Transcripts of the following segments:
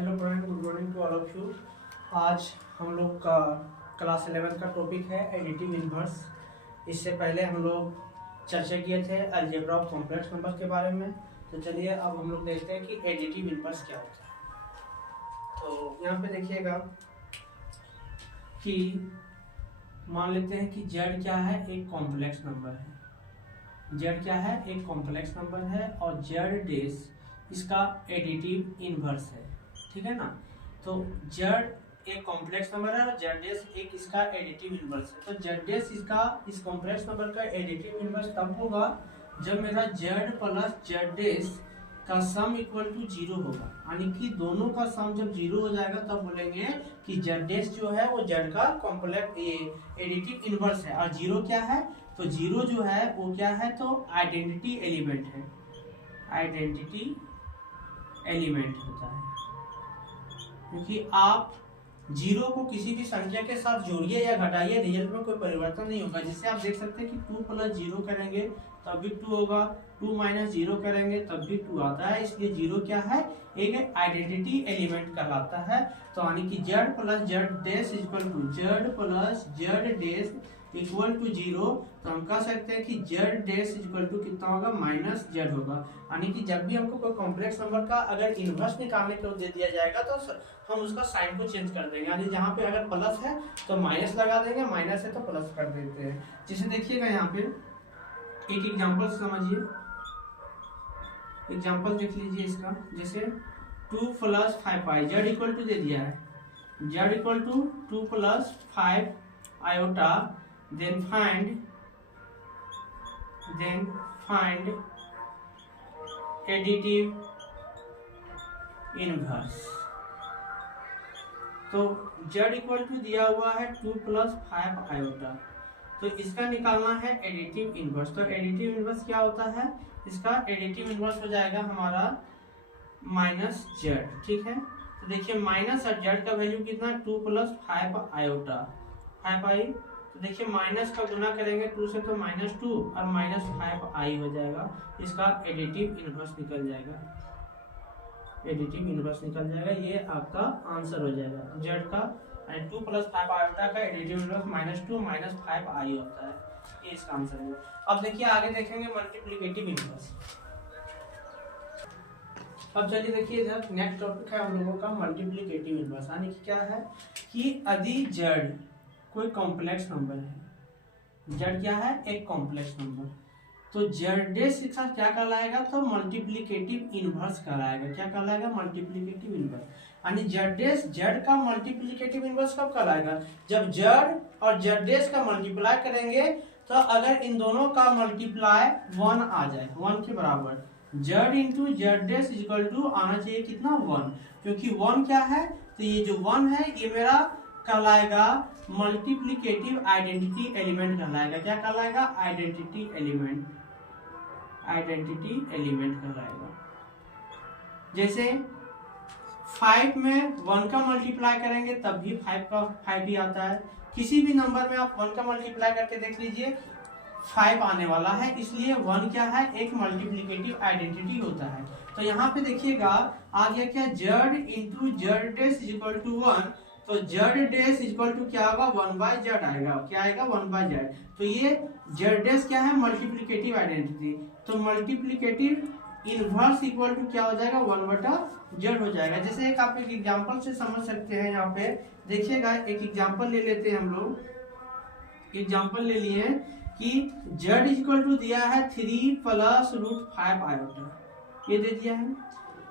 Hello friend, good morning to all of you. आज हम लोग का क्लास 11 का टॉपिक है एडिटिव इन्वर्स। इससे पहले हम लोग चर्चा किए थे अलजेब्रा ऑफ कॉम्प्लेक्स नंबर के बारे में। तो चलिए अब हम लोग देखते हैं कि एडिटिव इन्वर्स क्या होता है। तो यहाँ पे देखिएगा कि मान लेते हैं कि जेड क्या है, एक कॉम्प्लेक्स नंबर है। जेड क्या है, एक कॉम्प्लेक्स नंबर है और जेड डेस इसका एडिटिव इन्वर्स है, ठीक है ना। तो जेड एक कॉम्प्लेक्स नंबर है और जेड डेस एक इसका एडिटिव इन्वर्स है। तो जेड डेस इसका इस कॉम्प्लेक्स नंबर का एडिटिव इन्वर्स तब होगा जब मेरा जेड प्लस जेड डेस का सम इक्वल टू 0 होगा, यानी कि दोनों का सम जब 0 हो जाएगा तब बोलेंगे कि जेड डेस जो है वो जेड का कॉम्प्लेक्स एडिटिव इन्वर्स है। और 0 क्या है, तो 0 जो है वो क्या है, तो आइडेंटिटी एलिमेंट है। आइडेंटिटी एलिमेंट होता है, क्योंकि आप 0 को किसी भी संख्या के साथ जोड़िए या घटाइए, रिजल्ट में कोई परिवर्तन नहीं होगा। जिससे आप देख सकते हैं कि 2 प्लस 0 करेंगे तब भी 2 होगा, 2 माइनस 0 करेंगे तब भी 2 आता है। इसलिए 0 क्या है, एक आइडेंटिटी एलिमेंट कहलाता है। तो यानी कि Z plus Z dash equal to Z plus Z dash equal to 0। तो हम कह सकते हैं कि जेड डेस इक्वल टू कितना होगा, माइनस जेड होगा। यानी कि जब भी हमको कोई कॉम्प्लेक्स नंबर का अगर इन्वर्स निकालने को दे दिया जाएगा तो हम उसका साइन को चेंज कर देंगे। यानी जहाँ पे अगर प्लस है तो माइनस लगा देंगे, माइनस है तो प्लस कर देते हैं। जैसे देखिएगा यहाँ पे एक एग्जाम्पल समझिए, एग्जाम्पल देख लीजिए इसका। जैसे 2 plus 5i Z equal to दे दिया है, Z equal to 2 plus 5 iota, then find additive inverse। तो z इक्वल टू दिया हुआ है 2 प्लस 5 आयोटा, तो इसका निकालना है एडिटिव इन्वर्स। तो एडिटिव इन्वर्स क्या होता है, इसका एडिटिव इन्वर्स हो जाएगा हमारा माइनस जेड, ठीक है। तो देखिए माइनस और जेड का वैल्यू कितना, 2 प्लस 5 आयोटा 5i। तो देखिए माइनस का गुना करेंगे 2 से तो माइनस 2 और माइनस 5i हो जाएगा। इसका एडिटिव इन्वर्स निकल जाएगा, एडिटिव इन्वर्स निकल जाएगा। ये आपका आंसर हो जाएगा जेड का। 2 प्लस 5 आयोटा का additive inverse minus 2 minus 5i होता है, ये इसका आंसर है। अब देखिए आगे देखेंगे मल्टीप्लिकेटिव इन्वर्स। अब चलिए देखिए इधर नेक्स्ट टॉपिक है हम लोगों का मल्टीप्लिकेटिव इन्वर्स। यानी कि क्या है कि यदि जेड कोई कॉम्प्लेक्स नंबर है, जेड क्या है, एक कॉम्प्लेक्स नंबर, तो जेड डेस इसका क्या कहलाएगा, तो मल्टीप्लिकेटिव इन्वर्स कहलाएगा। क्या कहलाएगा, मल्टीप्लिकेटिव इन्वर्स। यानी जेड डेस जेड का मल्टीप्लिकेटिव इन्वर्स कब कहलाएगा, जब जेड और जेड डेस का मल्टीप्लाई करेंगे तो अगर इन दोनों का मल्टीप्लाई 1 आ जाए, 1 के बराबर, Z into Z dash equal to आना चाहिए कितना, 1। क्योंकि 1 क्या है, तो ये जो 1 है ये मेरा कहलाएगा मल्टीप्लिकेटिव आइडेंटिटी एलिमेंट कहलाएगा। क्या कहलाएगा, आइडेंटिटी एलिमेंट, आइडेंटिटी एलिमेंट कहलाएगा। जैसे 5 में 1 का मल्टीप्लाई करेंगे तब भी 5 का 5 ही आता है। किसी भी नंबर में आप 1 का मल्टीप्लाई करके देख लीजिए 5 आने वाला है, इसलिए 1 क्या है, एक मल्टीप्लिकेटिव आइडेंटिटी होता है। तो यहाँ पे देखिएगा आ गया क्या, Z into Z dash equal to 1। तो जेड डेस इक्वल टू क्या होगा, 1/z आएगा। क्या आएगा, 1/z। तो ये जेड डेस क्या है, मल्टीप्लिकेटिव आइडेंटिटी। तो मल्टीप्लिकेटिव इन्वर्स इक्वल टू क्या हो जाएगा, 1/z हो जाएगा। जैसे एक आप एक एग्जांपल से समझ सकते हैं। यहाँ पे देखिएगा एक एग्जांपल ले लेते हैं हम लोग। एग्जांपल ले लिए कि z इक्वल टू दिया है 3 प्लस √5 आयोटा, ये दे दिया है।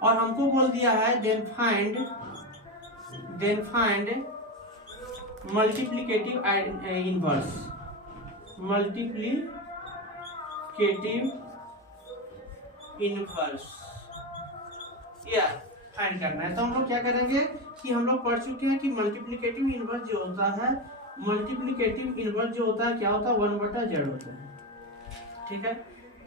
और हमको बोल दिया है then find multiplicative inverse, multiplicative inverse या फाइंड करना है। तो हम लोग क्या करेंगे कि हम लोग पढ़ चुके हैं कि मल्टीप्लिकेटिव इन्वर्स जो होता है, मल्टीप्लिकेटिव इन्वर्स जो होता है क्या होता है, 1/z होता है, ठीक है।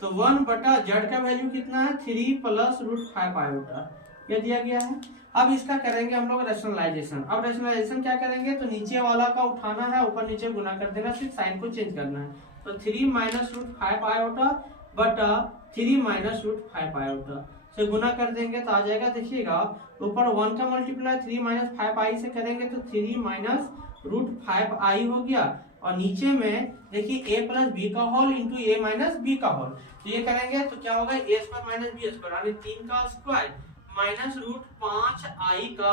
तो 1/z का वैल्यू कितना है, 3 प्लस √5 आयोटा, ये दिया गया है। अब इसका करेंगे हम लोग रैशनलाइजेशन। अब रैशनलाइजेशन क्या करेंगे, तो नीचे वाला का उठाना है, ऊपर नीचे गुना कर देना, सिर्फ साइन को चेंज करना है। तो 3 माइनस √5 आयोटा बटा 3 माइनस √5 आयोटा। से गुना कर देंगे तो आ जाएगा, देखिएगा ऊपर 1 का मल्टीप्लाई 3 माइनस 5i से करेंगे तो 3 माइनस रूट 5i हो गया, और नीचे में देखिए a प्लस बी का होल इंटू ए माइनस बी का होल, तो ये करेंगे तो क्या होगा ए स्क्वायर माइनस बी स्क्वायर यानी 3 का स्क्वायर माइनस रूट 5i का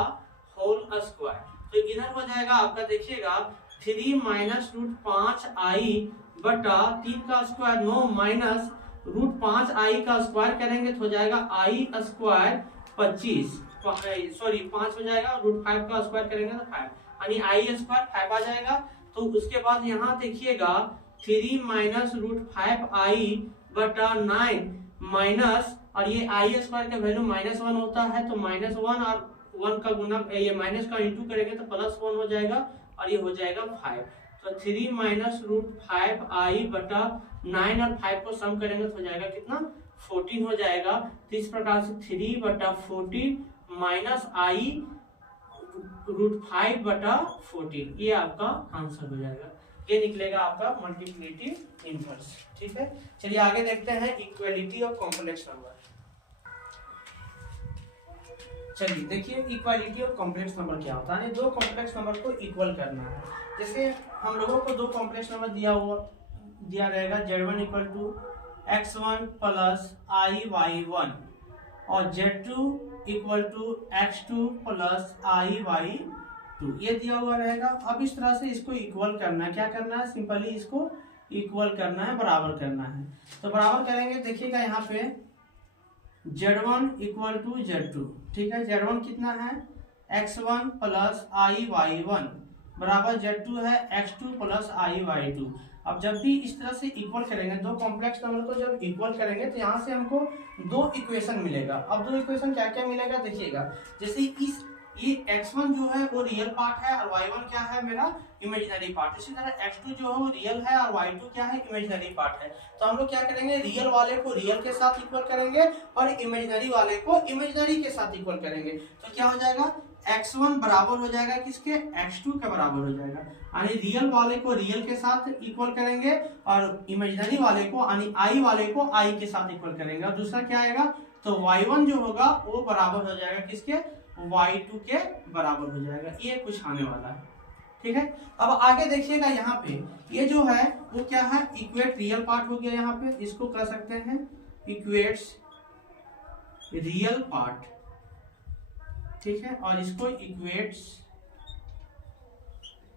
होल स्क्वायर, तो इधर हो जाएगा आपका देखिएगा 3 माइनस रूट 5i बटा 3 का स्क्वायर 9 माइनस रूट 5i का स्क्वायर करेंगे तो हो जाएगा i स्क्वायर 25, सॉरी 5 हो जाएगा, रूट 5 का स्क्वायर करेंगे तो 5 यानी i स्क्वायर 5 आ जाएगा। तो उसके बाद यहाँ देखिएगा 3 माइनस रूट 5i बटा 9 माइनस, और ये i स्क्वायर का वैल्यू -1 होता है तो -1 और 1 का गुना ये माइनस का इंटू करेंगे तो +1 हो जाएगा, और ये हो जाएगा 5, तो 3 माइनस रूट 5i बटा 9 और 5 को सम करेंगे तो हो जाएगा कितना 14 हो जाएगा। तो इस प्रकार से 3 बटा 14 माइनस i रूट 5 बटा 14 ये आपका आंसर हो जाएगा, ये निकलेगा आपका मल्टीप्लिकेटिव इनवर्स। ठीक है, चलिए आगे देखते हैं इक्वलिटी ऑफ कॉम्प्लेक्स नंबर। चलिए देखिए इक्वालिटी ऑफ कॉम्प्लेक्स नंबर क्या होता है, दो कॉम्प्लेक्स नंबर को इक्वल करना है। जैसे हम लोगों को दो कॉम्प्लेक्स नंबर दिया रहेगा z1 equal to x1 plus iy1 और z2 equal to x2 plus iy2 ये दिया हुआ रहेगा। अब इस तरह से इसको इक्वल करना है, क्या करना है, सिंपली इसको इक्वल करना है, बराबर करना है। तो बराबर करेंगे, देखिएगा यहाँ पे z1 इक्वल टू z2, ठीक है, z1 कितना है x1 प्लस iy1 बराबर z2 है x2 प्लस iy2। अब जब भी इस तरह से इक्वल करेंगे, दो कॉम्प्लेक्स नंबर को जब इक्वल करेंगे तो यहाँ से हमको दो इक्वेशन मिलेगा। अब दो इक्वेशन क्या क्या मिलेगा देखिएगा, जैसे ये x1 जो है वो रियल पार्ट है और y1 क्या है मेरा इमेजिनरी पार्ट, इसी तरह x2 जो है वो रियल है और y2 क्या है इमेजिनरी पार्ट है। तो हम लोग क्या करेंगे, रियल वाले को रियल के साथ इक्वल करेंगे और इमेजिनरी वाले को इमेजिनरी के साथ इक्वल करेंगे। तो क्या हो जाएगा, x1 बराबर हो जाएगा किसके, x2 के बराबर हो जाएगा, यानी रियल वाले को रियल के साथ इक्वल करेंगे और इमेजिनरी वाले को यानी i वाले को i के साथ इक्वल करेंगे। और दूसरा क्या आएगा, तो y1 जो होगा वो बराबर हो जाएगा किसके, y2 के बराबर हो जाएगा। ये कुछ आने वाला है, ठीक है। अब आगे देखिएगा यहाँ पे ये जो है वो क्या है, इक्वेट रियल पार्ट हो गया, यहाँ पे इसको कह सकते हैं इक्वेट्स रियल पार्ट, ठीक है, और इसको equates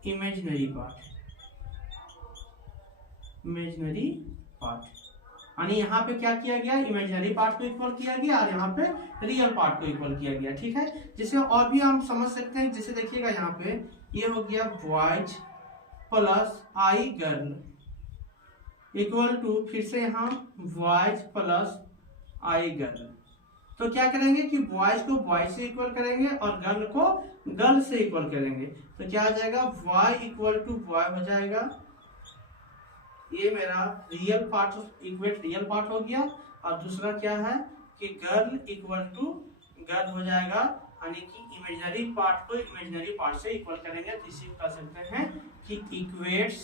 imaginary part, imaginary part यानी यहाँ पे क्या किया गया, इमेजिनरी पार्ट को इक्वल किया गया और यहाँ पे रियल पार्ट को इक्वल किया गया, ठीक है। जिसे और भी हम समझ सकते हैं, जैसे देखिएगा यहाँ पे ये हो गया boys plus I girl equal to फिर से यहाँ बॉयज प्लस आई गर्ल। तो क्या करेंगे कि बॉयज को बॉयज से इक्वल करेंगे और गर्ल को गर्ल से इक्वल करेंगे। तो क्या आ जाएगा, बॉय इक्वल टू बॉय हो जाएगा, ये मेरा real part equate real part हो गया। और दूसरा क्या है कि गर्ल इक्वल टू गर्ल हो जाएगा, यानी कि इमेजिनरी पार्ट को इमेजिनरी पार्ट से इक्वल करेंगे। तो इसे कह सकते हैं कि equates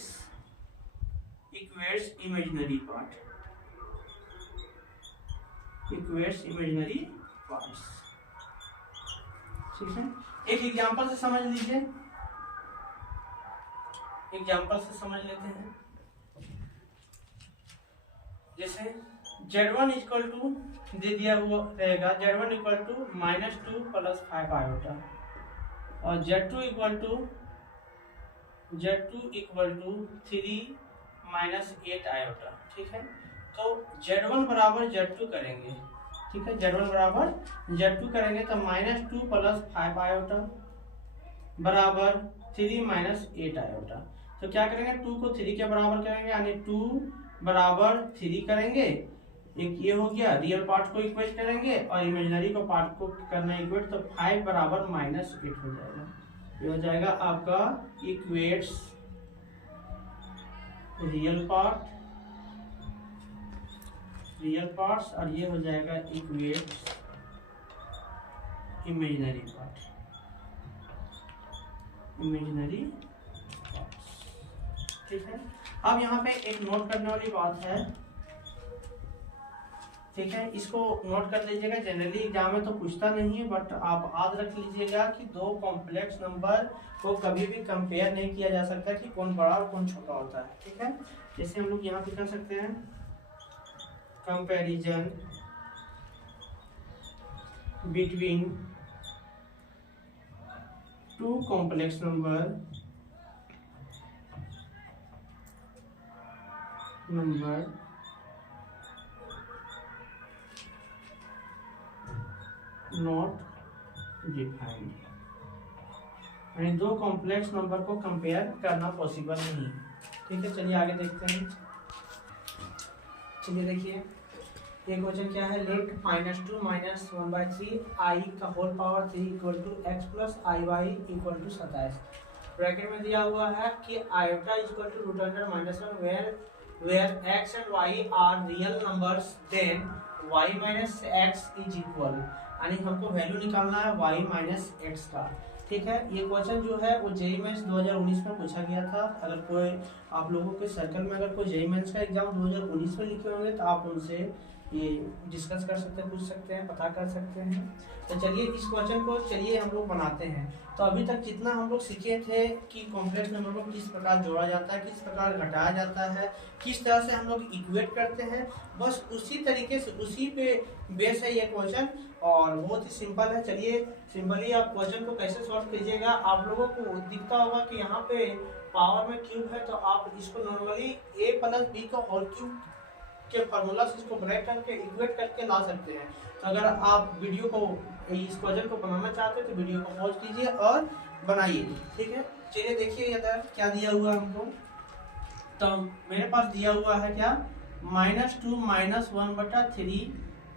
imaginary part, equates imaginary parts, ठीक है। एक एग्जांपल से समझ लीजिए, एग्जांपल से समझ लेते हैं। जैसे z1 इक्वल टू दे दिया हुआ रहेगा, z1 equal to -2 plus 5 iota और z2 equal to 3 minus 8 iota, ठीक है। तो z1 बराबर z2 करेंगे, ठीक है, z1 बराबर z2 करेंगे तो -2 प्लस 5 आयोटा बराबर 3 माइनस 8 आयोटा। तो क्या करेंगे, 2 को 3 के बराबर करेंगे यानी 2 बराबर 3 करेंगे, एक ये हो गया, रियल पार्ट को इक्वेट करेंगे और इमेजिनरी को पार्ट को करना इक्वेट, तो 5 बराबर -8 हो जाएगा। ये हो जाएगा आपका इक्वेट्स रियल पार्ट्स और ये हो जाएगा equates imaginary part, imaginary parts, ठीक है। अब यहाँ पे एक नोट करने वाली बात है, ठीक है, इसको नोट कर लीजिएगा। जनरली एग्जाम में तो पूछता नहीं है, बट आप याद रख लीजिएगा कि दो कॉम्प्लेक्स नंबर को कभी भी कंपेयर नहीं किया जा सकता कि कौन बड़ा और कौन छोटा होता है। ठीक है, जैसे हम लोग यहाँ पे कर सकते हैं comparison between two complex number not defined, यानी दो कॉम्प्लेक्स नंबर को कंपेयर करना पॉसिबल नहीं। ठीक है, चलिए आगे देखते हैं। चलिए देखिए, ये क्वेश्चन क्या है, लेट -2 -1/3 आई का whole power 3 equal to x plus I y equal to 27। Bracket में दिया हुआ है कि iota equal to √1 where x and y are real numbers, then y minus x is equal, यानी हमको वैल्यू निकालना है y माइनस एक्स का। ठीक है, ये क्वेश्चन जो है वो जेईई मेंस 2019 में पूछा गया था। अगर कोई आप लोगों के सर्कल में अगर कोई जेईई मेंस का एग्जाम 2019 में लिखे होंगे तो आप उनसे ये डिस्कस कर सकते हैं, पूछ सकते हैं, पता कर सकते हैं। तो चलिए इस क्वेश्चन को चलिए हम लोग बनाते हैं। तो अभी तक जितना हम लोग सीखे थे कि कॉम्प्लेक्स नंबर को किस प्रकार जोड़ा जाता है, किस प्रकार घटाया जाता है, किस तरह से हम लोग इक्वेट करते हैं, बस उसी तरीके से उसी पे बेस है ये क्वेश्चन और बहुत ही सिंपल है। चलिए सिंपली आप क्वेश्चन को कैसे सॉल्व कीजिएगा। आप लोगों को दिखता होगा कि यहाँ पे पावर में क्यूब है, तो आप इसको नॉर्मली a प्लस बी का होल क्यूब के फार्मूला से इसको ब्रेक करके इक्वेट करके ला सकते हैं। तो अगर आप वीडियो को इस क्वेश्चन को बनाना चाहते हैं तो वीडियो को पॉज कीजिए और बनाइए। ठीक है, चलिए देखिए इधर क्या दिया हुआ है हमको। तो मेरे पास दिया हुआ है क्या, -2 -1/3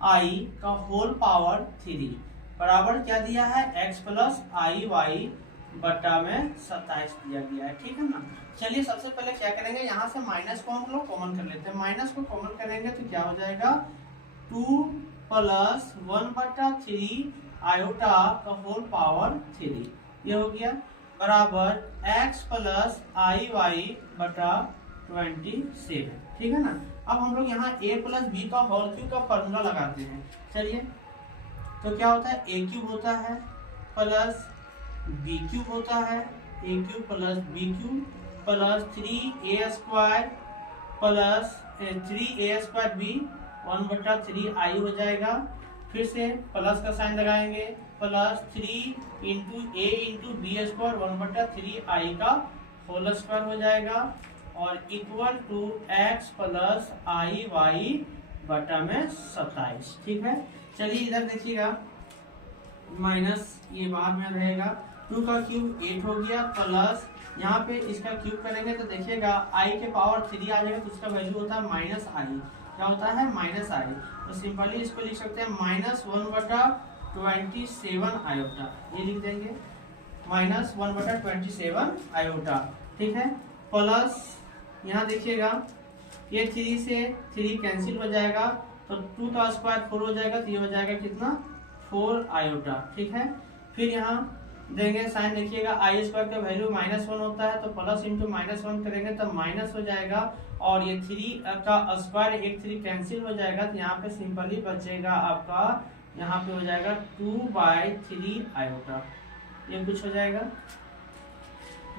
आई का होल पावर 3 बराबर क्या दिया है, x प्लस आई वाई बटा में 27 दिया गया है। ठीक है ना, चलिए सबसे पहले क्या करेंगे, यहाँ से माइनस को हम लोग कॉमन कर लेते हैं। माइनस को कॉमन करेंगे तो क्या हो जाएगा, 2 + 1/3 आयोटा का होल पावर 3 ये हो गया बराबर x प्लस आई वाई बटा 27। ठीक है ना, अब हम लोग यहाँ a प्लस बी का होल क्यूब का फॉर्मूला लगाते हैं। चलिए, तो क्या होता है, a क्यूब होता है प्लस बी क्यूब होता है, a cube plus b cube plus 3a² plus 3a² b 1/3 i हो जाएगा। फिर से प्लस का साइन लगाएंगे, प्लस 3 × a × b² 1/3 आई का होल स्क्वायर हो जाएगा और equal to x plus I Y बटा में 27। ठीक है, चलिए इधर देखिएगा, माइनस ये बाहर में रहेगा, 2 का क्यूब 8 हो गया प्लस यहाँ पे इसका क्यूब करेंगे तो देखिएगा i के पावर 3 आ जाएगा, तो उसका वैल्यू होता है -i। क्या होता है, -i। तो सिंपली इसको लिख सकते हैं -1/27 आयोटा, ये लिख देंगे -1/27 आयोटा। ठीक है, प्लस यहाँ देखिएगा ये 3 से 3 कैंसिल हो जाएगा, तो 2 का स्क्वायर 4 हो जाएगा, तो ये हो जाएगा कितना, 4 आयोटा। ठीक है, फिर यहाँ देंगे साइन, देखिएगा आई स्क्वायर का वैल्यू -1 होता है, तो प्लस इंटू -1 करेंगे तो माइनस हो जाएगा और ये 3 का स्क्वायर 1 3 कैंसिल हो जाएगा, तो यहाँ पे सिंपली बचेगा आपका, यहाँ पे हो जाएगा 2/3 आयोटा, ये कुछ हो जाएगा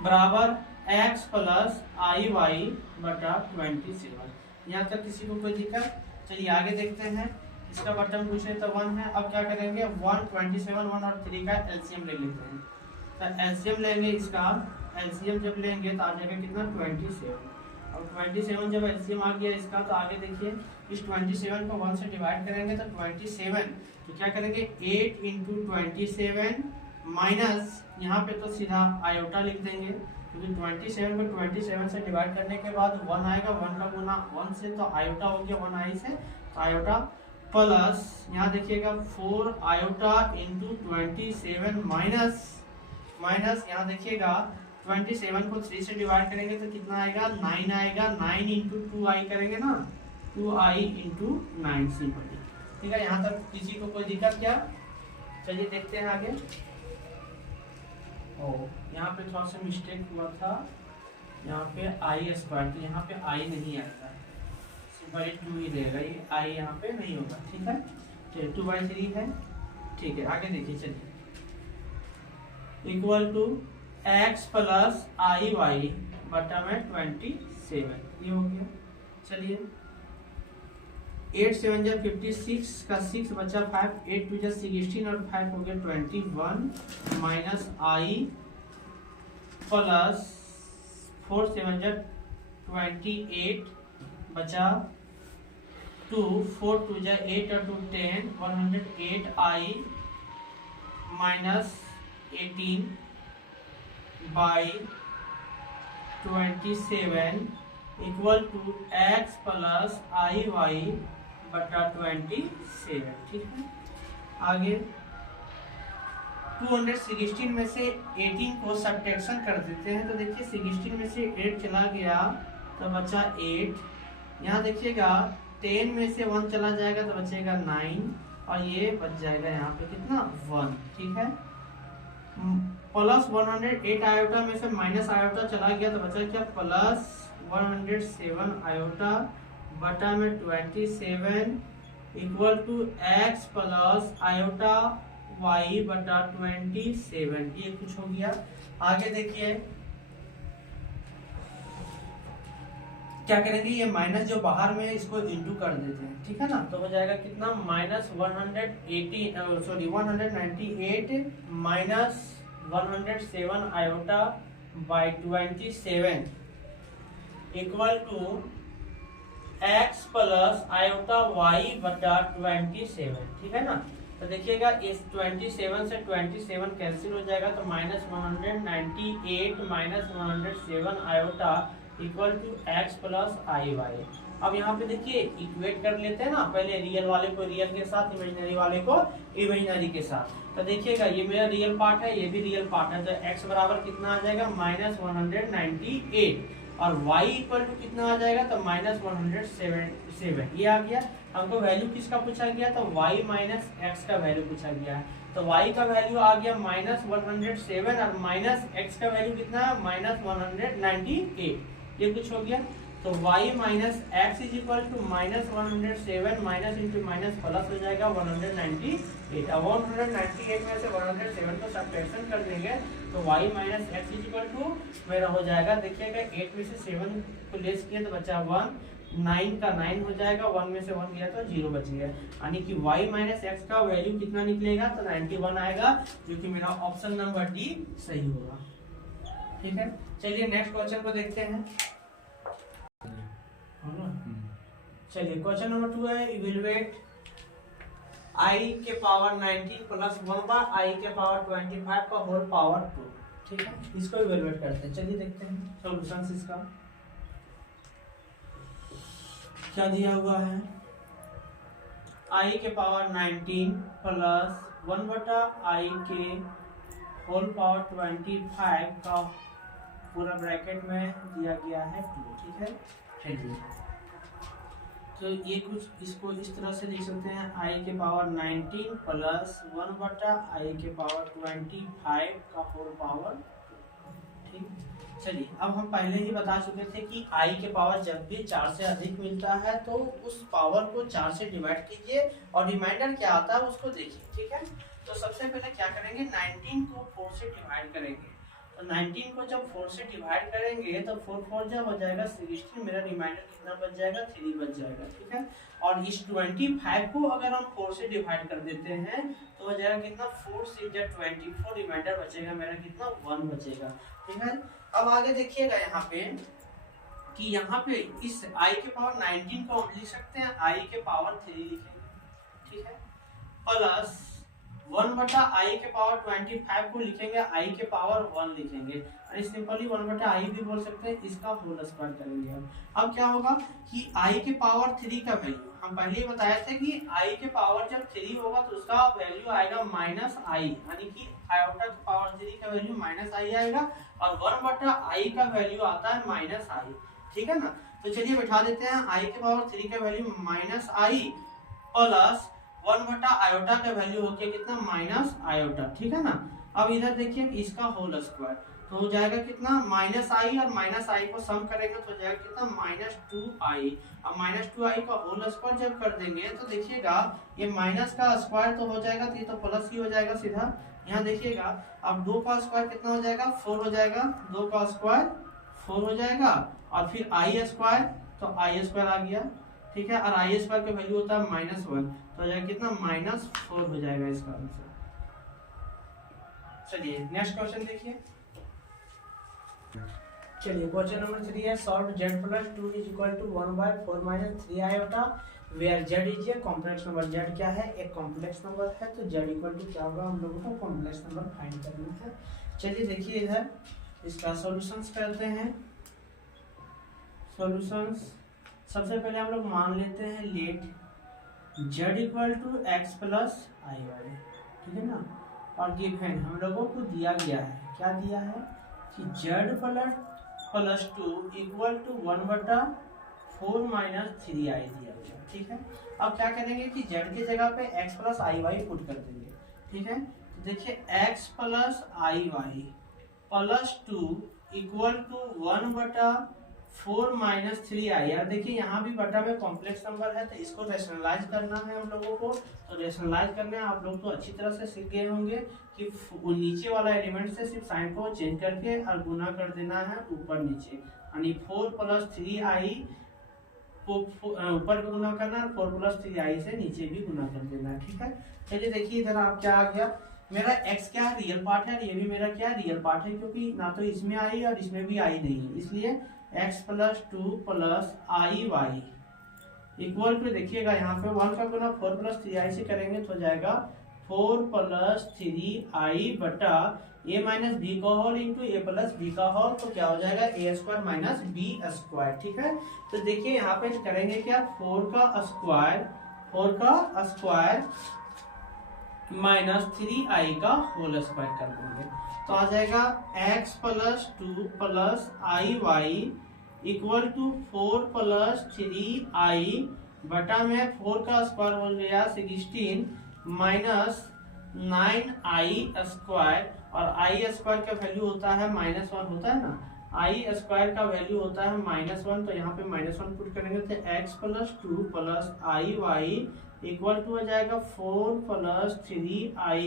बराबर x प्लस आई वाई बटा 27। यहाँ तक किसी को कोई दिक्कत? चलिए आगे देखते हैं। इसका बटन पूछे तो 1 है। अब क्या करेंगे, 1 27 1 और 3 का एलसीएम ले लेते हैं। तो एलसीएम लेंगे, इसका एलसीएम जब लेंगे तो आ जाएगा कितना, 27। और 27 जब एलसीएम आ गया इसका, तो आगे देखिए इस 27 को 1 से डिवाइड करेंगे तो 27, तो क्या करेंगे 8 × 27 माइनस यहाँ पे तो सीधा आयोटा लिख देंगे, क्योंकि 27 को 27 से डिवाइड करने के बाद 1 आएगा, 1 का गुना 1 से, तो आयोटा हो गया 1 आई से, तो आयोटा प्लस यहाँ देखिएगा 4 आयोटा × 27 माइनस यहाँ देखिएगा 27 को 3 से डिवाइड करेंगे तो कितना आएगा, 9 आएगा, 9 × 2i करेंगे ना, 2i × 9 सिंपली। ठीक है, यहाँ तक किसी को कोई दिक्कत क्या? चलिए देखते हैं आगे। यहाँ पे थोड़ा सा मिस्टेक हुआ था, यहाँ पे आई स्क्वायर, तो यहाँ पे आई नहीं आएगा, सुपर 2 ही रहेगा, ये आई यहाँ पे नहीं होगा, ठीक है। चलिए 2/3 है, ठीक है। आगे देखिए, चलिए equal to x plus I Y बटा में 27, ये हो गया। चलिए 8 7 जा 56 का 6 बचा 5, 8 2 जा 16 और 5 हो गया 21 माइनस आई प्लस 4 7 जा 28 बचा 2, 4 2 जा 8 और 2 10, 108 I minus 18 by 27 equal to x plus I Y बटा 27, ठीक है। आगे 216 में से 18 को सब्ट्रैक्शन कर देते हैं, तो देखिए 16 में से 8 चला गया तो बचा 8, यहाँ देखिएगा 10 में से 1 चला जाएगा तो बचेगा 9 और ये बच जाएगा यहाँ पे कितना 1, ठीक है। प्लस 108 आयोटा में से माइनस आयोटा चला गया तो बचा क्या प्लस 107 आयोटा बटा में 27 equal to x plus iota y बटा 27, ये कुछ हो गया। आगे देखिए क्या करेंगे, ये माइनस जो बाहर में इसको इंटू कर देते हैं, ठीक है ना। तो हो जाएगा कितना minus 198 minus 107 iota by 27 equal to x plus iota y बटा 27, ठीक है ना। तो देखिएगा इस 27 से 27 कैंसिल हो जाएगा तो minus 198 minus 107 iota equal to x plus I y. अब यहाँ पे देखिए इक्वेट कर लेते हैं ना, पहले रियल वाले को रियल के साथ, इमेजिनरी वाले को इमेजिनरी के साथ। तो देखिएगा ये मेरा रियल पार्ट है, ये भी रियल पार्ट है, तो x बराबर कितना आ जाएगा माइनस 198 और y इक्वल टू कितना आ जाएगा तो माइनस 107, ये आ गया। हमको वैल्यू किसका पूछा गया तो y माइनस x का वैल्यू पूछा गया है, तो y का वैल्यू आ गया माइनस 107 और माइनस x का वैल्यू कितना है माइनस 198, ये कुछ हो गया। तो y minus x is equal to minus 107 minus into minus plus हो जाएगा 198। अब 198 में से 107 को सब्ट्रैक्शन कर देंगे तो y minus x is equal to मेरा हो जाएगा, देखिएगा 8 में से 7 को लेस किया तो बचा 1, 9 का 9 हो जाएगा, 1 में से 1 गया तो 0 बच गया, यानी कि y माइनस एक्स का वैल्यू कितना निकलेगा तो 91 आएगा, जो कि मेरा ऑप्शन नंबर डी सही होगा, ठीक है। चलिए नेक्स्ट क्वेश्चन को देखते हैं। चलिए क्वेश्चन नंबर 2 है, इवेलुएट i के पावर 19 प्लस 1 बार i के पावर 25 का होल पावर 2, ठीक है। इसको इवेलुएट करते हैं, चलिए देखते हैं सॉल्यूशंस इसका क्या दिया हुआ है। i के पावर 19 प्लस 1 बटा i के होल पावर 25 का पूरा ब्रैकेट में दिया गया है 2, ठीक है। चलिए तो ये कुछ इसको इस तरह से लिख सकते हैं, i के पावर 19 प्लस 1 बटा i के पावर 25 का होल पावर, ठीक। चलिए अब हम पहले ही बता चुके थे कि i के पावर जब भी 4 से अधिक मिलता है तो उस पावर को 4 से डिवाइड कीजिए और रिमाइंडर क्या आता है उसको देखिए, ठीक है। तो सबसे पहले क्या करेंगे, 19 को 4 से डिवाइड करेंगे, तो 19 को जब 4 से डिवाइड करेंगे तो 4 4 जब हो जाएगा 16, मेरा रिमाइंडर कितना बच जाएगा 3 बच जाएगा, ठीक है। और इस 25 को अगर हम 4 से डिवाइड कर देते हैं तो हो जाएगा कितना 4 6 जा 24, रिमाइंडर बचेगा मेरा कितना 1 बचेगा, ठीक है। अब आगे देखिएगा यहाँ पे कि यहाँ पे इस i के पावर 19 को हम लिख सकते हैं i के पावर 3 लिखेंगे, ठीक है, प्लस 1 बटा i के पावर 25 को लिखेंगे i के पावर 1 लिखेंगे, और सिंपली 1 बटा i भी बोल सकते हैं, इसका होल स्क्वायर करेंगे हम। अब क्या होगा कि i के पावर 3 का वैल्यू हम पहले ही बताए थे कि i के पावर जब 3 होगा तो उसका वैल्यू आएगा माइनस i, यानी कि आयोटा के पावर 3 का वैल्यू माइनस i आएगा और 1 बटा i का वैल्यू आता है माइनस i, ठीक है ना। तो चलिए बैठा देते हैं, i के पावर 3 का वैल्यू माइनस i प्लस 1 बटा आयोटा का वैल्यू हो गया कितना माइनस आयोटा, ठीक है ना। अब इधर देखिए इसका होल स्क्वायर, तो हो जाएगा कितना माइनस आई, और माइनस आई को सम करेंगे तो हो जाएगा कितना माइनस 2i। अब माइनस 2i का होल स्क्वायर जब कर देंगे तो देखिएगा ये माइनस का स्क्वायर तो हो जाएगा, तो ये तो प्लस ही हो जाएगा सीधा। यहाँ देखिएगा अब 2 का स्क्वायर कितना हो जाएगा 4 हो जाएगा, 2 का स्क्वायर 4 हो जाएगा, और फिर आई स्क्वायर तो आई स्क्वायर आ गया, ठीक है। और आई स्क्वायर का वैल्यू होता है -1, तो हो जाएगा कितना -4 हो जाएगा इसका आंसर। चलिए नेक्स्ट क्वेश्चन देखिए। चलिए क्वेश्चन नंबर 3 है सॉल्व z + 2 = 1/4 - 3 आयोटा where z is a complex number. z क्या है, एक कॉम्प्लेक्स नंबर है, तो z = क्या होगा, हम लोगों को कॉम्प्लेक्स नंबर फाइंड करना है। चलिए देखिए इधर इसका सॉल्यूशंस करते हैं। सॉल्यूशंस सबसे पहले हम लोग मान लेते हैं लेट z = x + iy, ठीक है ना। और गिवन हम लोगों को दिया गया है, क्या दिया है कि z + 2 = 1/4 - 3i दिया गया, ठीक है। अब क्या करेंगे कि z की जगह पे x + iy पुट कर देंगे, ठीक है। तो देखिए x + iy + 2 = 1/4 - 3i। यार देखिए यहाँ भी बटा में कॉम्प्लेक्स नंबर है, तो इसको रेशनलाइज करना है हम लोगों को। तो रेशनलाइज करने आप लोग तो अच्छी तरह से सीख गए होंगे कि नीचे वाला एलिमेंट से सिर्फ साइन को चेंज करके और गुना कर देना है ऊपर नीचे, यानी 4 + 3i को ऊपर भी गुना करना है, 4 + 3i से नीचे भी गुना कर देना है, ठीक है। चलिए देखिए इधर आप क्या आ गया, मेरा x क्या है रियल पार्ट है, ये भी मेरा क्या रियल पार्ट है, क्योंकि ना तो इसमें आई और इसमें भी आई नहीं है, इसलिए x + 2 + iy इक्वल टू देखिएगा यहाँ पे 1 का गुना 4 + 3i से करेंगे तो हो जाएगा 4 + 3i बटा a - b का होल इंटू a + b का होल, तो क्या हो जाएगा a² - b², ठीक है। तो देखिए यहाँ पे करेंगे क्या 4 का स्क्वायर -3i का होल स्क्वायर कर देंगे, तो आ जाएगा x + 2 + iy equal to 4 + 3i बटा में 4 का स्क्वायर हो गया 16 -9i², और i² का वैल्यू होता है -1 होता है ना, i² का वैल्यू होता है -1, तो यहाँ पे -1 पुट करेंगे तो x + 2 + iy इक्वल टू हो जाएगा 4 + 3i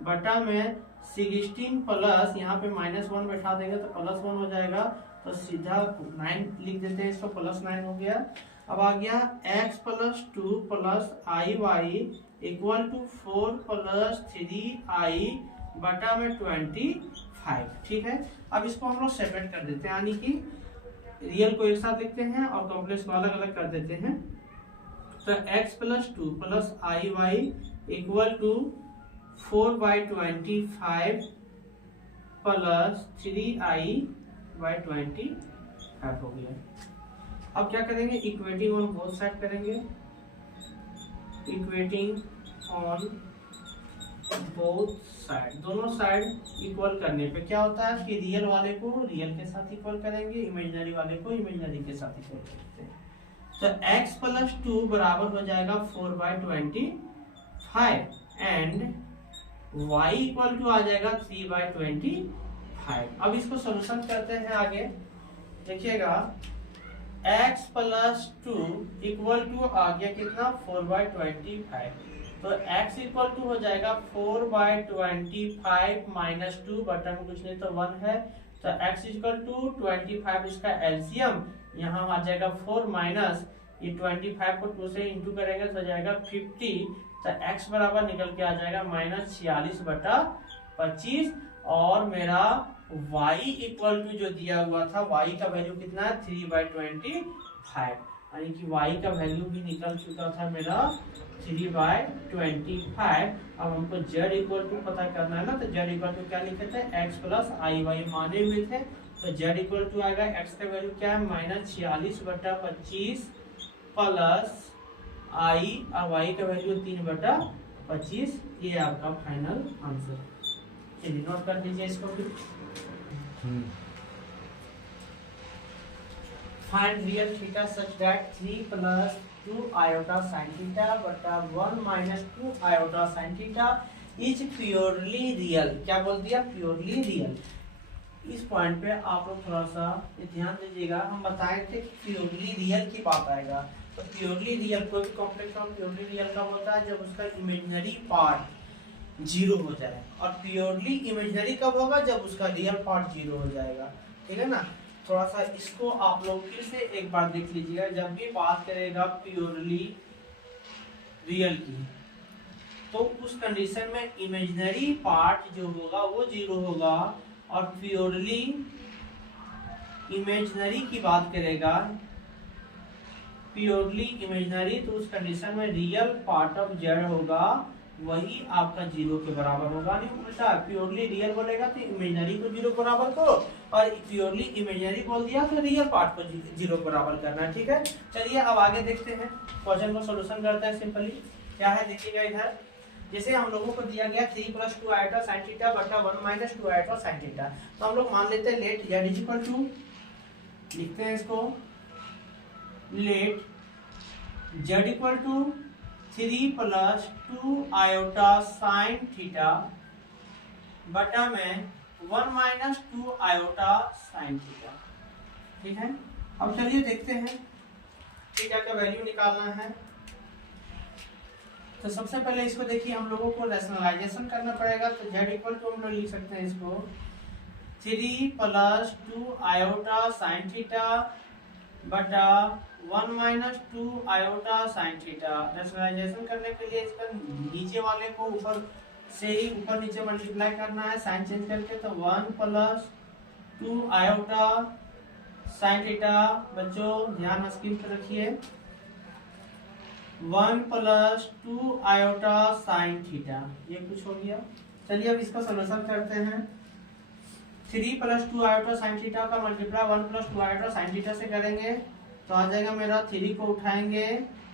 बटा में 16 प्लस यहाँ पे -1 बैठा देंगे तो +1 हो जाएगा, तो सीधा 9 लिख देते हैं, इसको +9 हो गया। अब आ गया x + 2 + iy equal to 4 + 3i बटा में 25, ठीक है। अब इसको हम लोग सेपरेट कर देते हैं, यानी कि रियल को एक साथ लिखते हैं और कॉम्प्लेक्स को अलग अलग कर देते हैं। तो x + 2 + iy equal to 4/25 + 3i/25 हो गया। अब क्या करेंगे इक्वेटिंग ऑन बोथ साइड करेंगे, इक्वेटिंग ऑन बोथ साइड, दोनों साइड इक्वल करने पे क्या होता है कि रियल वाले को रियल के साथ इक्वल करेंगे, इमेजिनरी वाले को इमेजिनरी के साथ इक्वल करते हैं। तो x + 2 बराबर हो जाएगा 4/25 एंड y इक्वल टू आ जाएगा 3/25। अब इसको सोल्यूशन करते हैं आगे, देखिएगा x + 2 इक्वल टू आ गया कितना 4/25, तो x इक्वल टू हो जाएगा 4/25 - 2 बटा में कुछ नहीं तो 1 है, तो x इक्वल टू 25, इसका एलसीएम यहाँ आ जाएगा 4 माइनस ये 25 को 2 से इंटू करेंगे तो हो जाएगा 50, तो x बराबर निकल के आ जाएगा -46/25, और मेरा y इक्वल टू जो दिया हुआ था y का वैल्यू कितना है 3/25, यानी कि y का वैल्यू भी निकल चुका था मेरा 3/25। अब हमको z इक्वल टू पता करना है ना, तो z इक्वल टू क्या लिखे थे x + iy माने हुए थे, तो z इक्वल टू आएगा x का वैल्यू क्या है -46/25 प्लस i और y का वैल्यू 3/25, ये आपका फाइनल आंसर। चलिए नोट कर दीजिए इसको फिर। Find real theta such that 3 + 2 iota sin theta बटा 1 - 2 iota sin theta is purely real. क्या बोल दिया प्योरली रियल। इस पॉइंट पे आप लोग थोड़ा सा ध्यान दीजिएगा। हम बताए थे कि प्योरली रियल की बात आएगा, तो प्योरली रियल कोई भी कॉम्प्लेक्स नंबर प्योरली रियल कब होता है, जब उसका इमेजिनरी पार्ट जीरो हो जाए। और प्योरली इमेजिनरी कब होगा, जब उसका रियल पार्ट जीरो हो जाएगा। ठीक है ना। थोड़ा सा इसको आप लोग फिर से एक बार देख लीजिएगा। जब भी बात करेगा प्योरली रियल की, तो उस कंडीशन में इमेजिनरी पार्ट जो होगा वो जीरो होगा। और प्योरली इमेजिनरी की बात करेगा, प्योरली इमेजिनरी, तो उस कंडीशन में रियल पार्ट ऑफ जेड होगा, वही आपका जीरो के बराबर होगा। नहीं उल्टा, प्योरली रियल बोलेगा तो इमेजिनरी को जीरो बराबर करो, और प्योरली इमेजिनरी बोल दिया तो रियल पार्ट को जीरो बराबर करना है। ठीक है, चलिए अब आगे देखते हैं, क्वेश्चन को सोल्यूशन करते हैं सिंपली। क्या है देखिएगा इधर, जैसे हम लोगों को दिया गया 3 + 2 आयोटा sin थीटा बटा 1 - 2 आयोटा sin थीटा, तो हम लोग मान लेते हैं लेट z इक्वल टू, लिखते हैं इसको, let z equal to 3 + 2 iota sin theta बटा में 1 - 2 आयोटा sin थीटा। ठीक है, अब चलिए देखते हैं थीटा का वैल्यू निकालना है। तो सबसे पहले इसको देखिए, हम लोगों को रैशनलाइजेशन करना पड़ेगा। तो z इक्वल टू हम लोग लिख सकते हैं इसको 3 + 2 आयोटा sin थीटा बटा 1 - 2 आयोटा sin थीटा। रैशनलाइजेशन करने के लिए इसका नीचे वाले को ऊपर से ही ऊपर नीचे मल्टीप्लाई करना है साइन चेंज करके। तो 1 + 2 आयोटा sin थीटा, बच्चों ध्यान स्क्रीन पर रखिए, 1 + 2 आयोटा sin थीटा, ये कुछ हो गया। चलिए अब इसका सॉल्यूशन करते हैं। 3 + 2 आयोटा sin थीटा का मल्टीप्लाई 1 + 2 आयोटा sin थीटा से करेंगे तो आ जाएगा मेरा 3 को उठाएंगे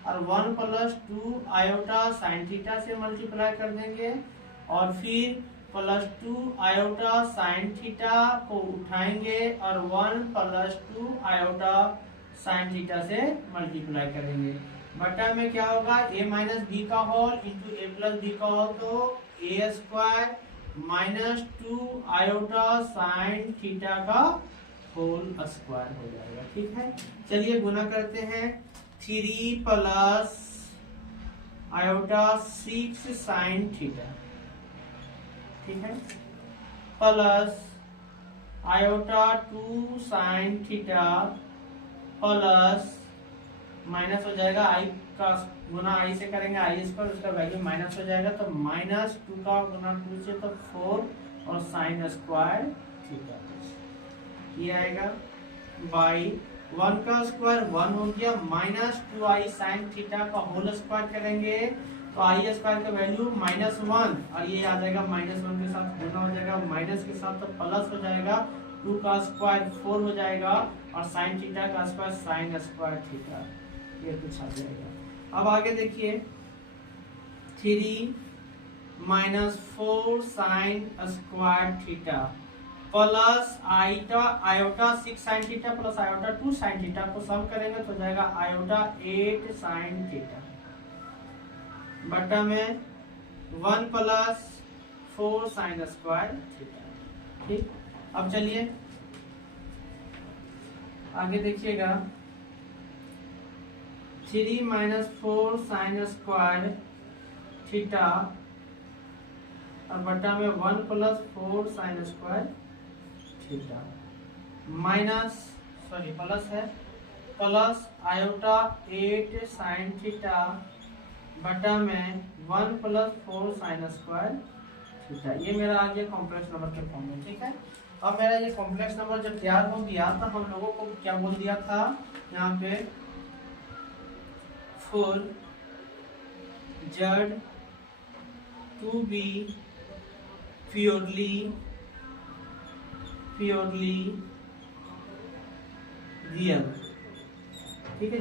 और 1 + 2 आयोटा sin थीटा से मल्टीप्लाई कर देंगे, और फिर +2 आयोटा sin थीटा को उठाएंगे और 1 + 2 आयोटा sin थीटा से मल्टीप्लाई करेंगे। बटा में क्या होगा, a - b का होल इंटू a + b का होल, तो a² - 2 आयोटा sin थीटा का होल स्क्वायर हो जाएगा। ठीक है, चलिए गुना करते हैं। 3 + आयोटा 6 sin थीटा, ठीक है, plus iota 2 sin theta plus minus हो जाएगा, आई का गुना आई से करेंगे i², उसका वैल्यू माइनस हो जाएगा, तो -2 का गुना 2 से तो 4 और sin स्क्वायर थीटा, ये आएगा बाई 1 का स्क्वायर 1 हो गया, -2i sin थीटा का होल स्क्वायर करेंगे तो i² का वैल्यू -1, और ये आ जाएगा -1 के साथ गुना हो जाएगा, माइनस के साथ तो प्लस हो जाएगा, 2 का स्क्वायर 4 हो जाएगा, और sin थीटा का स्क्वायर sin स्क्वायर थीटा, ये कुछ आ जाएगा। अब आगे देखिए, 3 - 4 sin square theta plus iota 6 sin theta plus iota 2 sin theta को सम करेंगे तो जाएगा आयोटा 8 sin थीटा बटा में 1 + 4 sin स्क्वायर थीटा। ठीक, अब चलिए आगे देखिएगा, 3 - 4 sin स्क्वायर थीटा और बटा में 1 + 4 sin स्क्वायर थीटा प्लस है, प्लस आयोटा 8 sin थीटा बटा में 1 + 4 sin स्क्वायर थीटा। ये मेरा आ गया कॉम्प्लेक्स नंबर के फॉर्म में। ठीक है, अब मेरा ये कॉम्प्लेक्स नंबर जब तैयार हो गया तो हम लोगों को क्या बोल दिया था यहाँ पे, for Z to be purely real. ठीक है,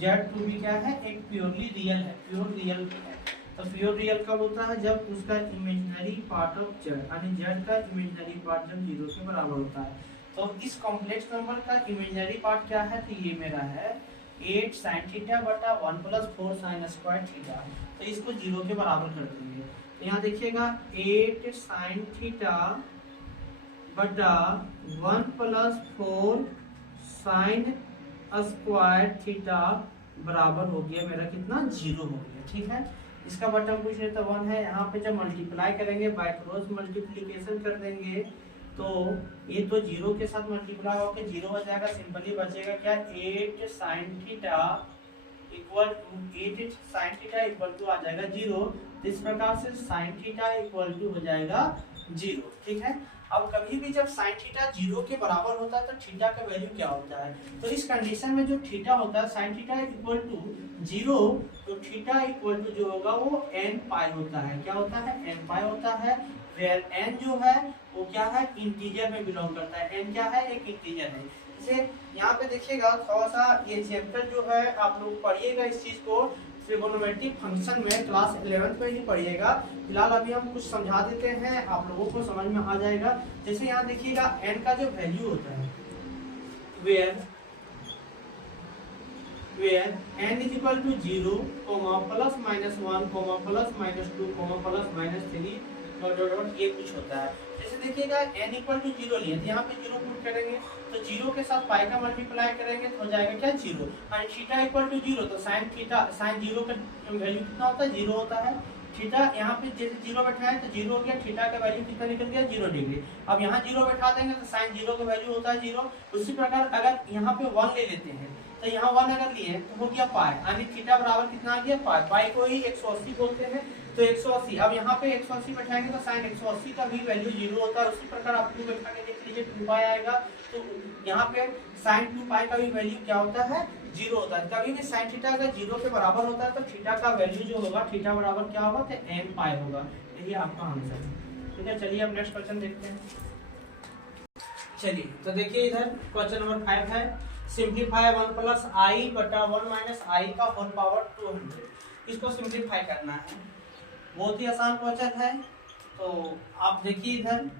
Z टू बी क्या है, एक प्योरली रियल है, प्योर रियल है। तो प्योर रियल कब होता है, जब उसका इमेजिनरी पार्ट ऑफ Z, यानी Z का इमेजिनरी पार्ट जब 0 के बराबर होता है। तो इस कॉम्प्लेक्स नंबर का इमेजिनरी पार्ट क्या है, तो ये मेरा है 8 sin थीटा बटा 1 + 4 sin स्क्वायर थीटा। तो इसको 0 के बराबर कर देंगे। तो यहाँ देखिएगा 8 sin थीटा बटा 1 प्लस 4 साइन स्क्वायर थीटा बराबर हो गया मेरा कितना 0 हो गया। ठीक है, इसका बटन पूछ रहे तो 1 है। यहाँ पे जब मल्टीप्लाई करेंगे बाय क्रॉस मल्टीप्लिकेशन कर देंगे तो ये तो 0 के साथ मल्टीप्लाई होकर 0 हो जाएगा। सिंपली बचेगा क्या 8 साइन थीटा इक्वल टू आ जाएगा 0। इस प्रकार से साइन थीटा इक्वल टू हो जाएगा 0। ठीक है, अब कभी भी जब साइन थीटा 0 के बराबर होता है तो थीटा का वैल्यू क्या होता है, तो इस कंडीशन में जो थीटा होता है साइन थीटा इक्वल टू 0, तो थीटा इक्वल टू जो होगा वो n पाई होता है। क्या होता है, n पाई होता है। वेयर n जो है वो क्या है, इंटीजर में बिलोंग करता है। n क्या है, एक इंटीजर है। जैसे यहाँ पे देखिएगा थोड़ा सा ये चैप्टर जो है आप लोग पढ़िएगा इस चीज को ट्रिगोनोमेट्रिक फंक्शन में क्लास 11th में ही पढ़िएगा। फिलहाल अभी हम कुछ समझा देते हैं, आप लोगों को समझ में आ जाएगा। जैसे यहाँ देखिएगा n का जो वैल्यू होता है where n is equal to 0, plus minus 1, plus minus 2, plus minus 3 dot ये कुछ होता है। जैसे देखिएगा n इक्वल टू 0 लिए तो यहाँ पे 0 पुट करेंगे तो 0 के साथ पाई का मल्टीप्लाई करेंगे तो हो जाएगा क्या 0। और थीटा इक्वल टू 0 तो साइन 0 का वैल्यू कितना होता है 0 होता है। थीटा यहाँ पे जैसे 0 बैठाए तो 0 हो गया, थीटा का वैल्यू कितना निकल गया 0 डिग्री। अब यहाँ 0 बैठा देंगे तो साइन 0 का वैल्यू होता है 0। उसी प्रकार अगर यहाँ पे 1 ले लेते हैं तो यहाँ 1 अगर लिए तो हो गया पाई, यानी थीटा बराबर कितना आ गया पाई। पाई को ही 180 बोलते हैं तो 180। अब यहाँ पे 180 बैठाएंगे तो साइन 180 का भी वैल्यू 0 होता है। उसी प्रकार आप 2 बैठा के देख लीजिए 2 पाई आएगा तो यहाँ पे साइन 2 पाई का भी वैल्यू क्या होता है 0 होता है। कभी भी साइन थीटा अगर 0 के बराबर होता है तो थीटा का वैल्यू जो होगा थीटा बराबर क्या होगा तो m पाई होगा। यही आपका आंसर है। ठीक है, चलिए अब नेक्स्ट क्वेश्चन देखते हैं। चलिए तो देखिए इधर क्वेश्चन नंबर 5 है, सिंप्लीफाई 1 प्लस आई बटा 1 माइनस आई का होल पावर 200। इसको सिंप्लीफाई करना है, बहुत ही आसान क्वेश्चन है। तो आप देखिए इधर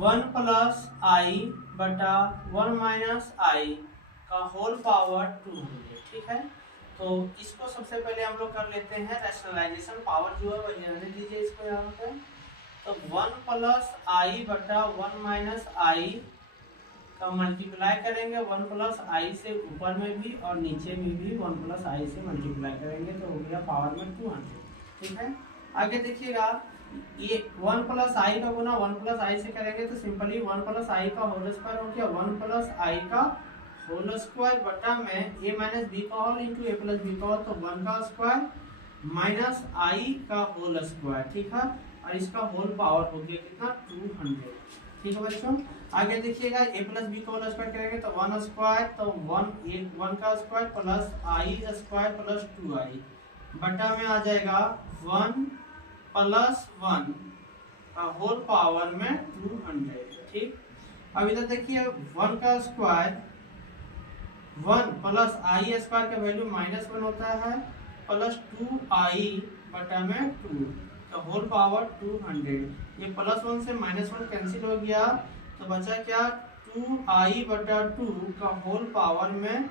1 प्लस आई बटा 1 माइनस आई का होल पावर 200। ठीक है, तो इसको सबसे पहले हम लोग कर लेते हैं रैशनलाइजेशन। पावर जो है वही रहने दीजिए इसको यहाँ पे। तो 1 प्लस आई बटा 1 माइनस आई का मल्टीप्लाई करेंगे 1 प्लस आई से ऊपर में भी और नीचे में भी 1 प्लस आई से मल्टीप्लाई करेंगे तो हो गया पावर में 200। ठीक है, आगे देखिएगा ये 1 प्लस आई का गुना 1 प्लस आई से करेंगे तो सिंपली 1 प्लस आई का होल स्क्वायर हो गया 1 प्लस आई का होल स्क्वायर बटा में a माइनस बी का होल इंटू ए प्लस बी का होल, तो 1 का स्क्वायर माइनस आई का होल स्क्वायर। ठीक है, और इसका होल पावर हो गया कितना 200। ठीक है बच्चों, आगे देखिएगा a प्लस बी का होल स्क्वायर करेंगे तो 1 स्क्वायर तो 1 का स्क्वायर प्लस आई स्क्वायर प्लस 2i बटा में आ जाएगा 1 प्लस 1 का होल पावर में 200। ठीक, अब इधर देखिए 1 का स्क्वायर 1 प्लस आई स्क्वायर का वैल्यू -1 होता है प्लस 2i बटा में 2 तो होल पावर 200। ये +1 से -1 कैंसिल हो गया तो बचा क्या 2i बटा 2 का होल पावर में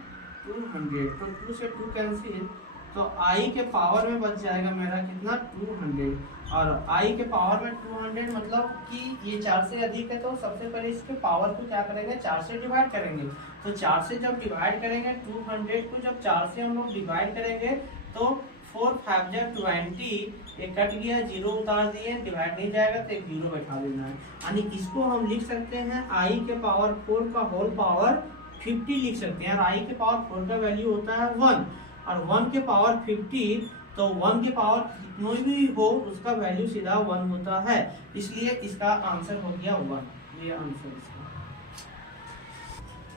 200। तो 2 से 2 कैंसिल तो i के पावर में बच जाएगा मेरा कितना 200। और i के पावर में 200 मतलब कि ये 4 से अधिक है तो सबसे पहले इसके पावर को क्या करेंगे 4 से डिवाइड करेंगे। तो 4 से जब डिवाइड करेंगे 200 को जब 4 से हम लोग डिवाइड करेंगे तो 4 5 जा 20 एक कट गया 0 उतार दिए, डिवाइड नहीं जाएगा तो एक 0 बैठा देना है। यानी इसको हम लिख सकते हैं i के पावर 4 का होल पावर 50 लिख सकते हैं। और i के पावर 4 का वैल्यू होता है 1 और 1 के पावर 50 तो 1 के पावर कितना भी हो उसका वैल्यू सीधा 1 होता है, इसलिए इसका आंसर हो गया 1। ये आंसर इसका।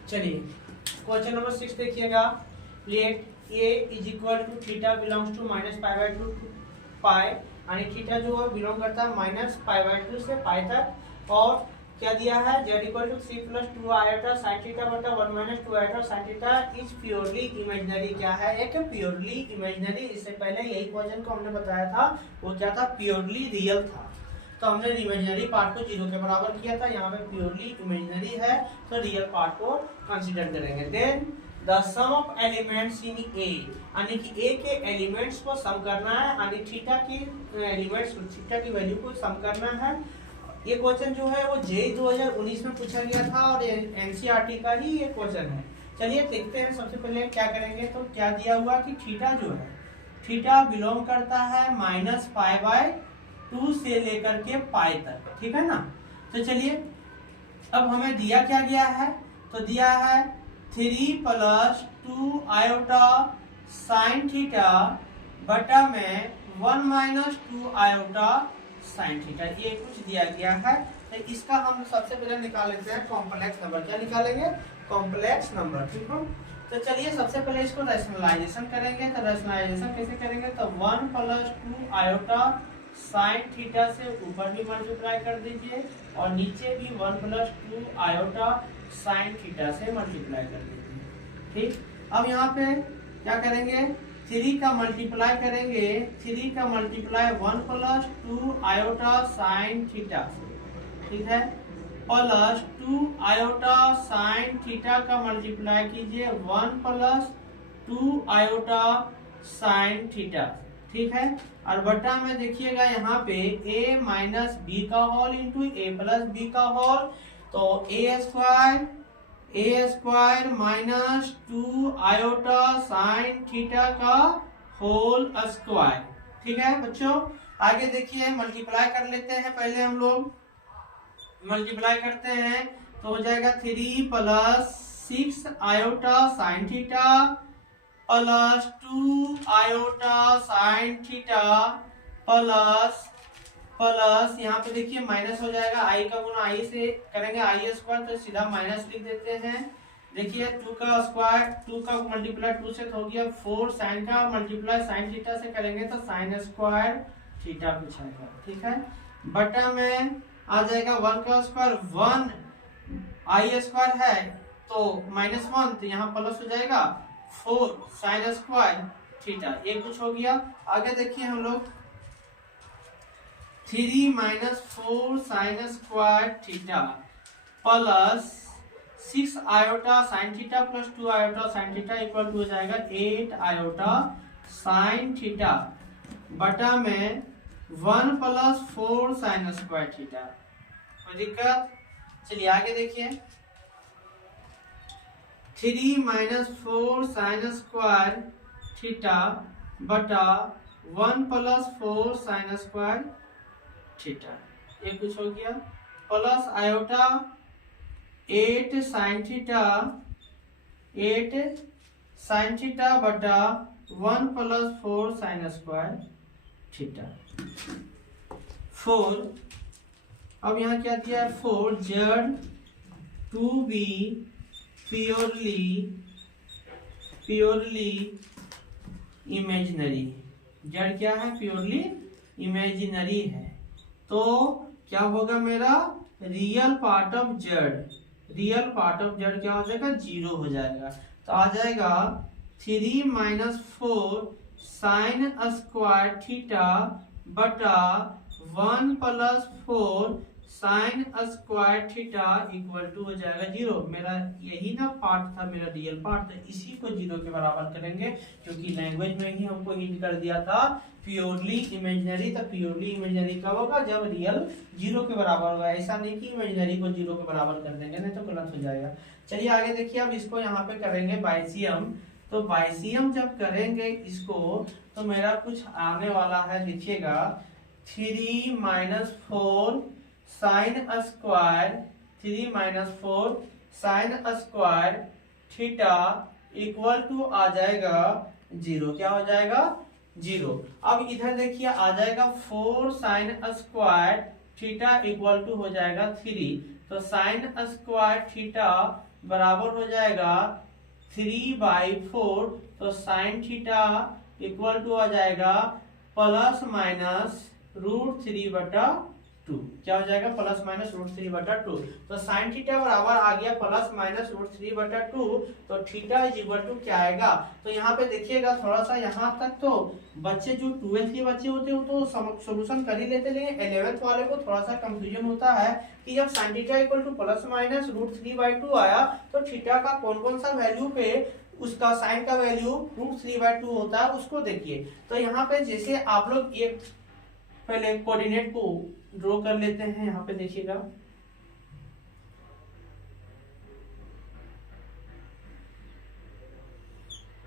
चलिए क्वेश्चन नंबर 6 देखिएगा, let a is equal to theta belongs to -π/2 pi, यानी थीटा जो है बिलोंग करता है -π/2 से पाई तक। और क्या दिया है z equal to 3 + 2 iota sin theta बटा 1 - 2 iota sin theta is purely imaginary. क्या है एक प्योरली इमेजिनरी। इससे पहले यही क्वेश्चन को हमने बताया था वो क्या था प्योरली रियल था, तो हमने इमेजिनरी पार्ट को 0 के बराबर किया था। यहाँ पे प्योरली इमेजिनरी है तो रियल पार्ट को कंसीडर करेंगे। Then the sum of elements in A, यानी कि ए के एलिमेंट्स को सम करना है, यानी थीटा की एलिमेंट्स थीटा की वैल्यू को सम करना है। ये क्वेश्चन जो है वो जेईई 2019 में पूछा गया था और एनसीईआरटी का ही ये क्वेश्चन है। चलिए देखते हैं, सबसे पहले क्या करेंगे, तो क्या दिया हुआ कि थीटा जो है, थीटा बिलोंग करता है -π/2 से लेकर के पाई तक, ठीक है ना। तो चलिए अब हमें दिया क्या गया है, तो दिया है 3 + 2 आयोटा साइन थीटा बटा में 1 - 2 आयोटा साइन थीटा, ये कुछ दिया गया है। तो इसका हम सबसे पहले निकाल लेते हैं कॉम्प्लेक्स नंबर। क्या निकालेंगे, कॉम्प्लेक्स नंबर, ठीक है। तो चलिए सबसे पहले इसको रैशनलाइजेशन करेंगे। तो रैशनलाइजेशन कैसे करेंगे, तो 1 + 2 आयोटा साइन थीटा से ऊपर भी मल्टीप्लाई कर दीजिए और नीचे भी 1 + 2 आयोटा साइन थीटा से मल्टीप्लाई कर दीजिए, ठीक। अब यहाँ पे क्या करेंगे, 3 का मल्टीप्लाई करेंगे, 3 का मल्टीप्लाई 1 + 2 आयोटा साइन थीटा से, ठीक है, प्लस 2 आयोटा साइन थीटा का मल्टीप्लाई कीजिए 1 + 2 आयोटा साइन थीटा, ठीक है। और बटा में देखिएगा यहाँ पे a - b का होल इंटू a + b का होल, तो a² -2 आयोटा साइन थीटा का होल स्क्वायर, ठीक है बच्चों। आगे देखिए मल्टीप्लाई कर लेते हैं, पहले हम लोग मल्टीप्लाई करते हैं तो हो जाएगा 3 + 6 iota sine theta plus 2 iota sine theta plus यहाँ पे देखिए माइनस हो जाएगा, आई का गुना आई से करेंगे i², तो सीधा माइनस लिख देते हैं। देखिए 2 का स्क्वायर, 2 का मल्टीप्लाई 2 से हो गया 4, साइन का मल्टीप्लाई साइन थीटा से करेंगे तो sin² थीटा पूछेगा, ठीक है। बटा में आ जाएगा 1 का स्क्वायर, 1 i² है तो -1, तो यहाँ प्लस हो जाएगा 4 sin² थीटा, ये कुछ हो गया। आगे देखिए हम लोग 3 - 4 sin² theta plus 6 iota sine theta plus 2 iota sine theta equal to हो जाएगा 8 आयोटा साइन थीटा बटा में 1 + 4 sin² थीटा। कोई दिक्कत, चलिए आगे देखिए 3 - 4 sin² थीटा बटा 1 + 4 sin² थीटा, ये कुछ हो गया, plus iota 8 sin theta, 8 sin theta बटा 1 + 4 sin² थीटा 4। अब यहाँ क्या दिया है 4 Z to be purely imaginary, Z क्या है, प्योरली इमेजिनरी है, तो क्या होगा मेरा real part of Z, real part of Z क्या हो जाएगा, 0 हो जाएगा। तो आ जाएगा 3 - 4 sin² थीटा बटा 1 + 4 sin² थीटा इक्वल टू हो जाएगा 0। मेरा यही ना पार्ट था, मेरा रियल पार्ट, तो इसी को 0 के बराबर करेंगे, क्योंकि लैंग्वेज में ही हमको हिंट कर दिया था प्योरली इमेजिनरी। तो प्योरली इमेजिनरी कब होगा, जब रियल 0 के बराबर होगा, ऐसा नहीं कि इमेजिनरी को 0 के बराबर कर देंगे, नहीं तो गलत हो जाएगा। चलिए आगे देखिए, अब इसको यहाँ पे करेंगे बाइसियम। तो बाइसियम जब करेंगे इसको तो मेरा कुछ आने वाला है, देखिएगा 3 - 4 sin² 3 - 4 sin² theta equal to आ जाएगा 0। क्या हो जाएगा, 0। अब इधर देखिए आ जाएगा 4 sin² थीटा इक्वल टू हो जाएगा 3, तो sin² थीटा बराबर हो जाएगा 3/4, तो sin थीटा इक्वल टू आ जाएगा ±√3/2। क्या हो जाएगा, ±√3/2। तो sin थीटा बराबर आ गया ±√3/2, तो थीटा इक्वल टू क्या आएगा। तो यहाँ पे देखिएगा थोड़ा सा, यहाँ तक तो बच्चे जो 12th के बच्चे होते हैं तो सोल्यूशन कर ही लेते, लेकिन 11th वाले को थोड़ा सा कंफ्यूजन होता है कि जब sin थीटा इक्वल टू ±√3/2 आया तो थीटा का कौन कौन सा वैल्यू पे उसका साइन का वैल्यू √3/2 होता है, उसको देखिए। तो यहाँ पे जैसे आप लोग एक पहले कोऑर्डिनेट को ड्रॉ कर लेते हैं। यहाँ पे देखिएगा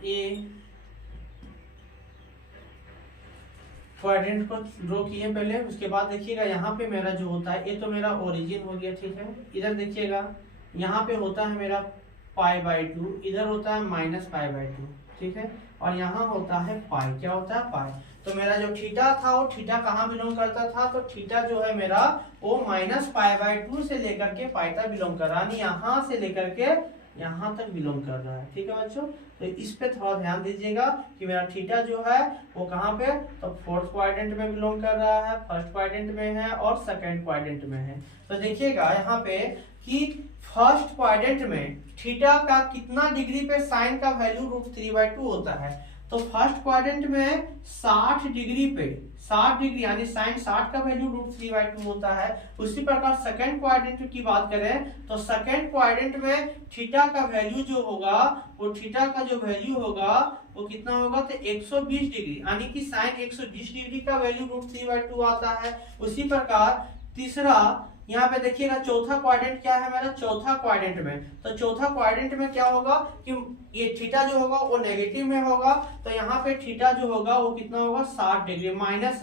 ये क्वाड्रेंट को ड्रॉ किए पहले, उसके बाद देखिएगा यहाँ पे मेरा जो होता है, ये तो मेरा ओरिजिन हो गया, ठीक है। इधर देखिएगा यहाँ पे होता है मेरा π/2, इधर होता है -π/2, ठीक है। और यहाँ होता है पाई, क्या होता है पाई। तो मेरा जो थीटा था वो थीटा कहाँ बिलोंग करता था, तो थीटा जो है मेरा वो -π/2 से लेकर के पाई तक बिलोंग कर रहा है, यहाँ से लेकर के यहाँ तक बिलोंग कर रहा है, ठीक है बच्चों। तो इस पे थोड़ा ध्यान दीजिएगा कि मेरा थीटा जो है वो कहाँ पे, तो फोर्थ क्वाड्रेंट में बिलोंग कर रहा है, फर्स्ट क्वाड्रेंट में है और सेकंड क्वाड्रेंट में है। तो देखिएगा यहाँ पे कि फर्स्ट क्वाड्रेंट में थीटा का कितना डिग्री पे साइन का वैल्यू √3/2 होता है, तो फर्स्ट क्वाड्रेंट में 60 डिग्री पे, 60 डिग्री यानी साइन 60 का वैल्यू √3/2 होता है। उसी प्रकार सेकंड क्वाड्रेंट की बात करें तो सेकंड क्वाड्रेंट में थीटा का वैल्यू जो होगा, वो थीटा का जो वैल्यू होगा वो कितना होगा, तो 120 डिग्री, यानी कि साइन 120 डिग्री का वैल्यू √3/2 आता है। उसी प्रकार तीसरा यहाँ पे देखिएगा चौथा क्वाड्रेंट क्या है मेरा, चौथा क्वाड्रेंट में, तो चौथा क्वाड्रेंट में क्या होगा कि ये थीटा जो होगा वो नेगेटिव में होगा, तो यहाँ पे थीटा जो होगा वो कितना होगा, 60 डिग्री, माइनस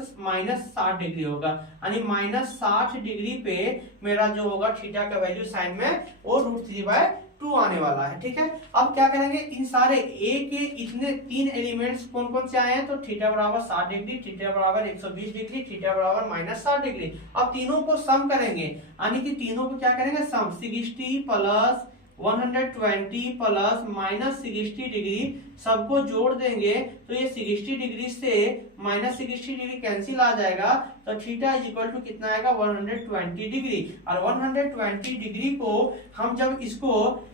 60 डिग्री होगा, यानी -60 डिग्री पे मेरा जो होगा थीटा का वैल्यू साइन में वो √3/2 आने वाला है, ठीक है। अब क्या करेंगे, इन सारे ए के इतने 3 एलिमेंट्स कौन कौन से आए हैं, तो थीटा बराबर 60 डिग्री, थीटा बराबर 120 डिग्री, थीटा बराबर -60 डिग्री। अब तीनों को सम करेंगे, यानी कि तीनों को क्या करेंगे, सम 60 प्लस 120 प्लस -60 डिग्री सबको जोड़ देंगे, तो ये 60 डिग्री से -60 डिग्री कैंसिल आ जाएगा, तो थीटा इज इक्वल टू कितना आएगा, 120 डिग्री। और 120 डिग्री को हम जब इसको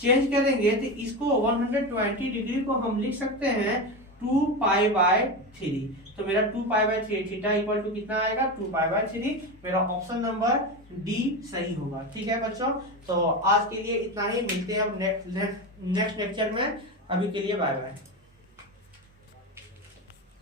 चेंज करेंगे तो इसको 120 डिग्री को हम लिख सकते हैं 2π/3। तो मेरा 2π/3 थीटा इक्वल टू कितना आएगा, 2π/3। मेरा ऑप्शन नंबर डी सही होगा, ठीक है बच्चों। तो आज के लिए इतना ही, मिलते हैं अब नेक्स्ट लेक्चर में। अभी के लिए बाय बाय।